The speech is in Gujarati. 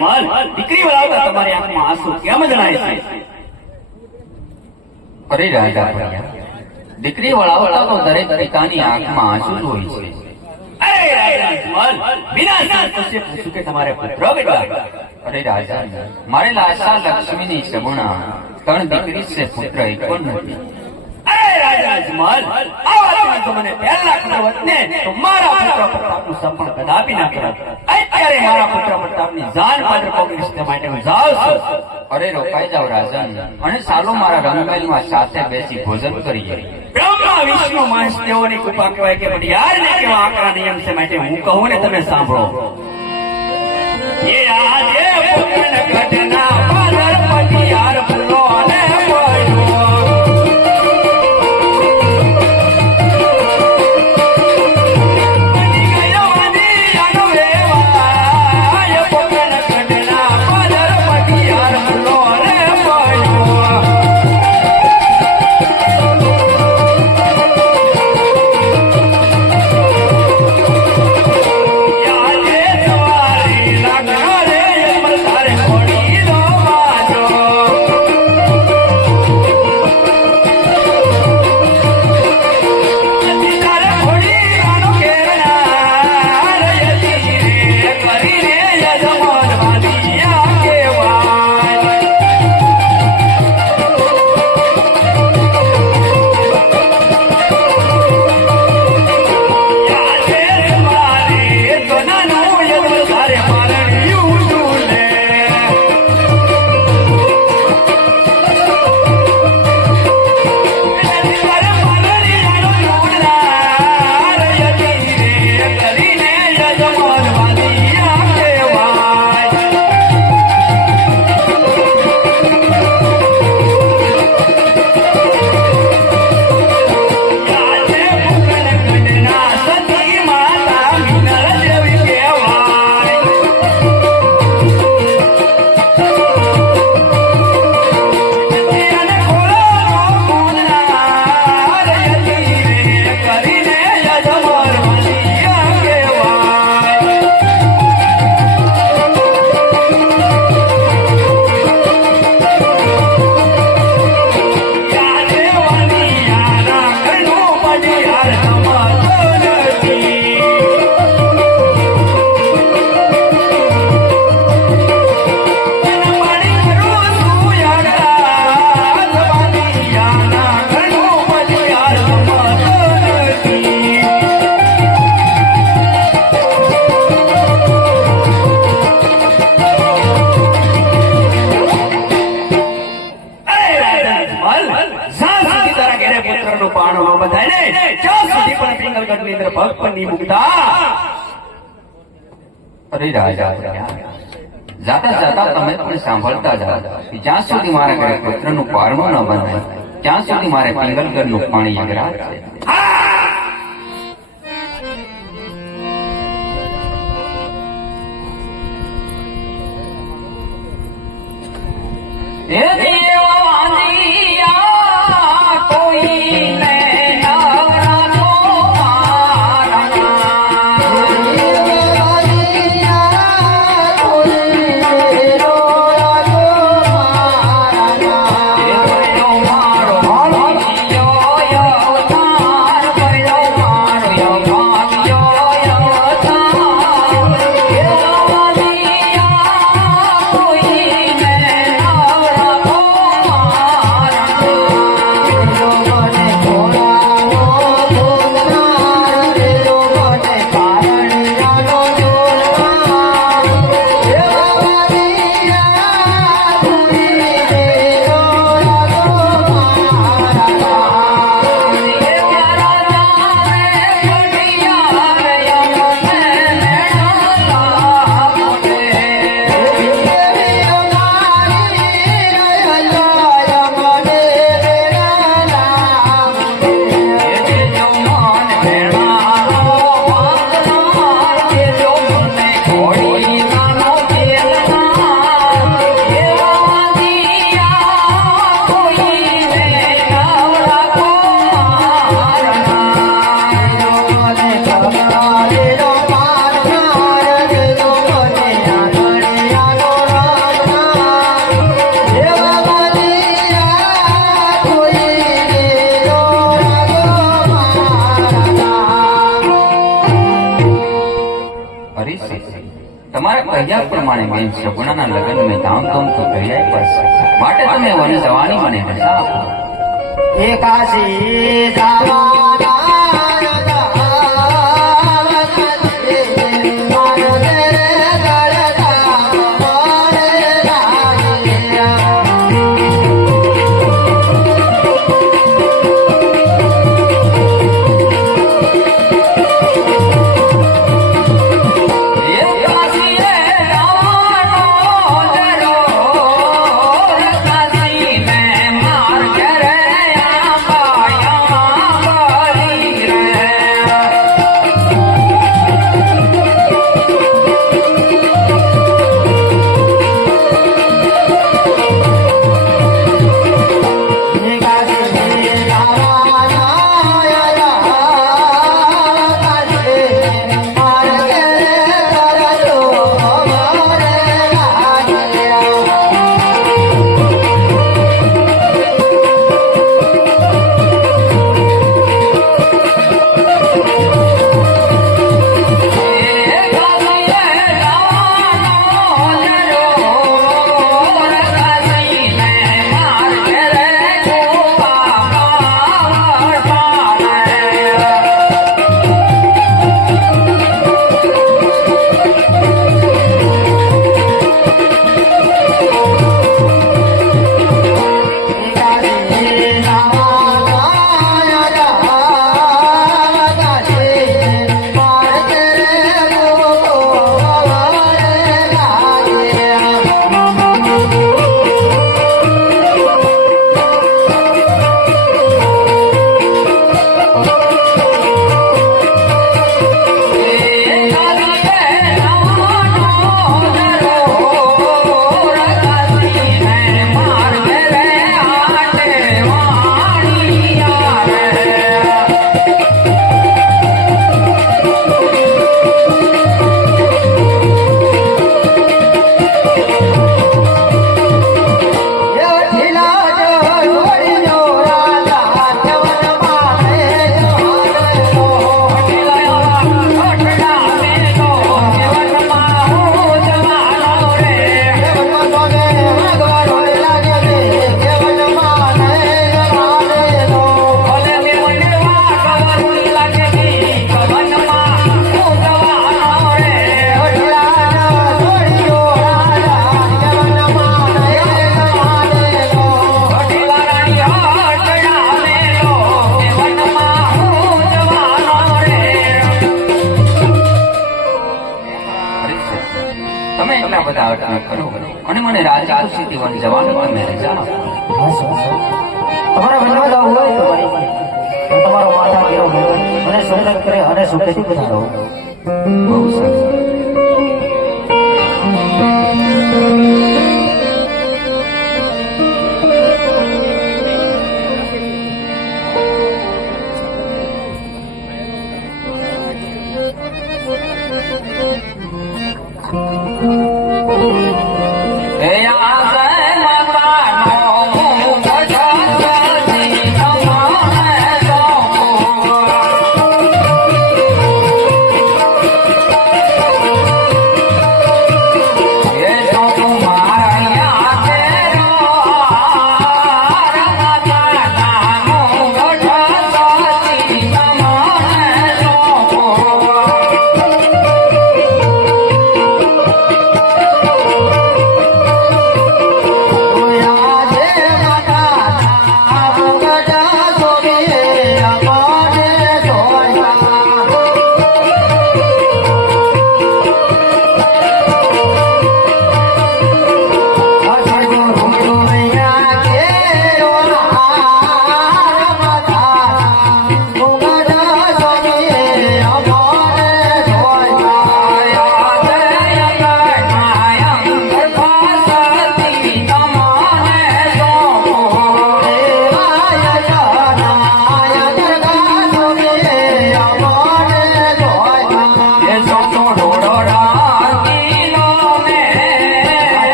રાજમાલ દીકરી વળાવતા તમારી આંખમાં આંસુ કેમ જણાય છે? અરે રાજા દીકરી વળાવતા તો દરેક પિતાની આંખમાં આંસુ જ હોય છે. અરે રાજા વિના સંતોષે પૂછ્યું કે તમારે પુત્ર બેટા અરે રાજા, મારે લાશા લક્ષ્મીની સગુણા ત્રણ દીકરી છે, પુત્ર એક પણ નથી. મારા પુત્ર પ્રતાપનું સપન કદાપી ના કરત અત્યારે મારા પુત્ર પ્રતાપની જાન પાત્ર કોંગ્રેસ માટે હું જાઉં છું. અરે રોકાઈ જાવ રાજન અને સાલો મારા રંગમહેલમાં સાથે બેસી ભોજન કરીએ બ્રહ્મા, વિષ્ણુ, મહેશ, તેઓની કૃપા કહેવાય કે બડિયાર ને કેવા આકરા નિયમ છે માટે હું કહું ને તમે સાંભળો. એ આજે પૂજન ઘટના પાદર ಕಾರ್ಯಭಾರ પણ નહીં મૂકતા. અરે રાજા, જાતા જાતા તમે પણ સાંભળતા જાઓ જ્યાં સુધી મારા ઘરે પુત્રનું પારણું ન બને, ત્યાં સુધી મારે પિંગલગઢનું પાણી યગરાજ છે કહ્યા પ્રમાણે બેન સગુણાના લગ્ન મેં ધામધામ તો આપ્યા છે માટે તમે વન જવાની મને રજા આપો. એકાશી કરે અને સુખેથી પધારો બહુ સરસ.